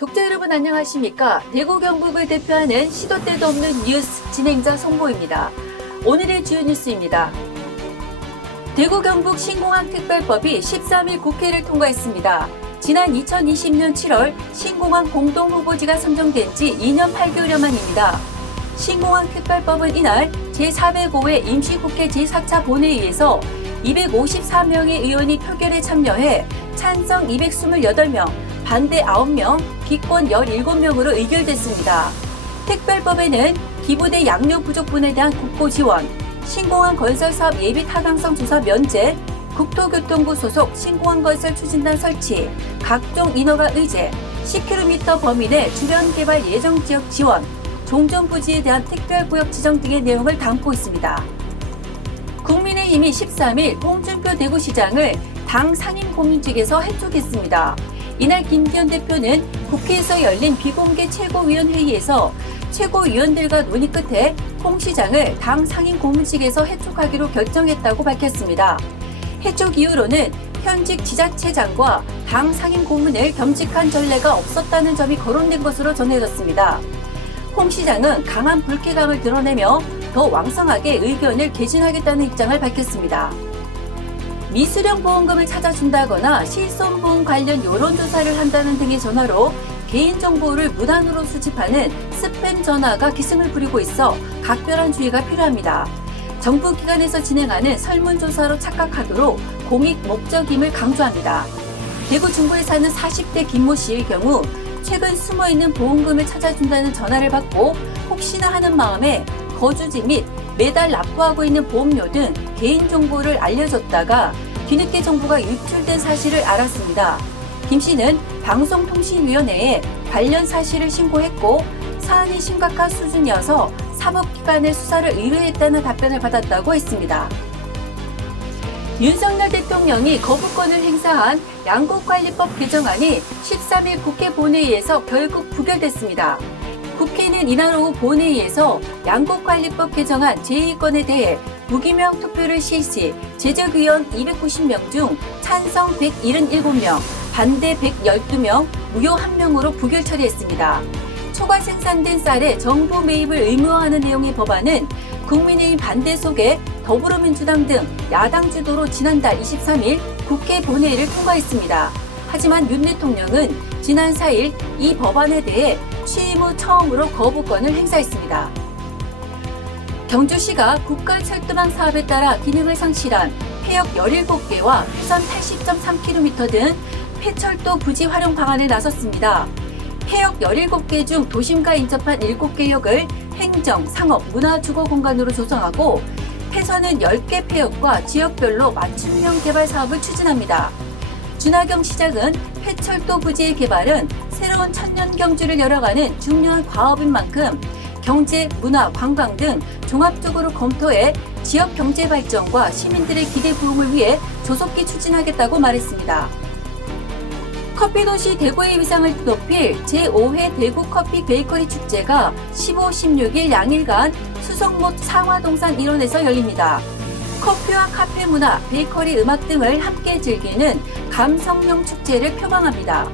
독자 여러분 안녕하십니까? 대구 경북을 대표하는 시도 때도 없는 뉴스 진행자 송보입니다. 오늘의 주요 뉴스입니다. 대구 경북 신공항 특별법이 13일 국회를 통과했습니다. 지난 2020년 7월 신공항 공동후보지가 선정된 지 2년 8개월여 만입니다. 신공항 특별법은 이날 제405회 임시국회 제4차 본회의에서 254명의 의원이 표결에 참여해 찬성 228명, 반대 9명, 기권 17명으로 의결됐습니다. 특별법에는 기부대 양료 부족분에 대한 국고 지원, 신공항 건설 사업 예비 타당성 조사 면제, 국토교통부 소속 신공항 건설 추진단 설치, 각종 인허가 의제, 10km 범위 내 주변 개발 예정 지역 지원, 종전부지에 대한 특별구역 지정 등의 내용을 담고 있습니다. 국민의힘이 13일 홍준표 대구시장을 당 상임고문직에서 해촉했습니다. 이날 김기현 대표는 국회에서 열린 비공개 최고위원회의에서 최고위원들과 논의 끝에 홍 시장을 당 상임고문직에서 해촉하기로 결정했다고 밝혔습니다. 해촉 이유로는 현직 지자체장과 당 상임고문을 겸직한 전례가 없었다는 점이 거론된 것으로 전해졌습니다. 홍 시장은 강한 불쾌감을 드러내며 더 왕성하게 의견을 개진하겠다는 입장을 밝혔습니다. 미수령 보험금을 찾아준다거나 실손보험 관련 여론조사를 한다는 등의 전화로 개인정보를 무단으로 수집하는 스팸 전화가 기승을 부리고 있어 각별한 주의가 필요합니다. 정부 기관에서 진행하는 설문조사로 착각하도록 공익 목적임을 강조합니다. 대구 중구에 사는 40대 김모 씨의 경우 최근 숨어있는 보험금을 찾아준다는 전화를 받고 혹시나 하는 마음에 거주지 및 매달 납부하고 있는 보험료 등 개인정보를 알려줬다가 뒤늦게 정보가 유출된 사실을 알았습니다. 김 씨는 방송통신위원회에 관련 사실을 신고했고 사안이 심각한 수준이어서 사법기관에 수사를 의뢰했다는 답변을 받았다고 했습니다. 윤석열 대통령이 거부권을 행사한 양곡관리법 개정안이 13일 국회 본회의에서 결국 부결됐습니다. 국회는 이날 오후 본회의에서 양곡관리법 개정안 제2건에 대해 무기명 투표를 실시, 제적의원 290명 중 찬성 177명, 반대 112명, 무효 1명으로 부결 처리했습니다. 초과 생산된 쌀의 정부 매입을 의무화하는 내용의 법안은 국민의힘 반대 속에 더불어민주당 등 야당 주도로 지난달 23일 국회 본회의를 통과했습니다. 하지만 윤 대통령은 지난 4일 이 법안에 대해 취임 후 처음으로 거부권을 행사했습니다. 경주시가 국가철도망 사업에 따라 기능을 상실한 폐역 17개와 회선 80.3km 등 폐철도 부지 활용 방안에 나섰습니다. 폐역 17개 중 도심과 인접한 7개 역을 행정, 상업, 문화 주거 공간으로 조성하고 폐선은 10개 폐역과 지역별로 맞춤형 개발 사업을 추진합니다. 준하경 시장은 폐철도 부지의 개발은 새로운 천년 경주를 열어가는 중요한 과업인 만큼 경제, 문화, 관광 등 종합적으로 검토해 지역 경제 발전과 시민들의 기대 부응을 위해 조속히 추진하겠다고 말했습니다. 커피도시 대구의 위상을 높일 제5회 대구 커피 베이커리 축제가 15, 16일 양일간 수성못 상화동산 일원에서 열립니다. 커피와 카페 문화, 베이커리 음악 등을 함께 즐기는 감성형 축제를 표방합니다.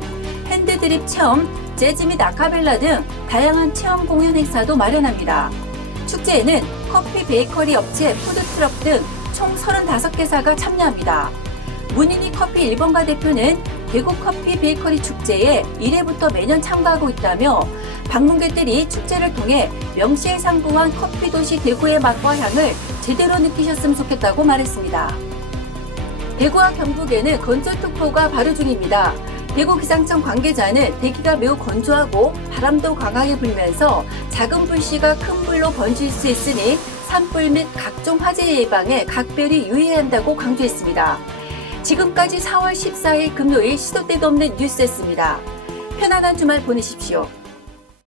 핸드드립 체험, 재즈 및 아카펠라 등 다양한 체험 공연 행사도 마련합니다. 축제에는 커피 베이커리 업체, 푸드트럭 등 총 35개사가 참여합니다. 문인이 커피 일본가 대표는 대구 커피 베이커리 축제에 1회부터 매년 참가하고 있다며 방문객들이 축제를 통해 명실상부한 커피도시 대구의 맛과 향을 제대로 느끼셨으면 좋겠다고 말했습니다. 대구와 경북에는 건조특보가 발효 중입니다. 대구 기상청 관계자는 대기가 매우 건조하고 바람도 강하게 불면서 작은 불씨가 큰 불로 번질 수 있으니 산불 및 각종 화재 예방에 각별히 유의해야 한다고 강조했습니다. 지금까지 4월 14일 금요일 시도 때도 없는 뉴스였습니다. 편안한 주말 보내십시오.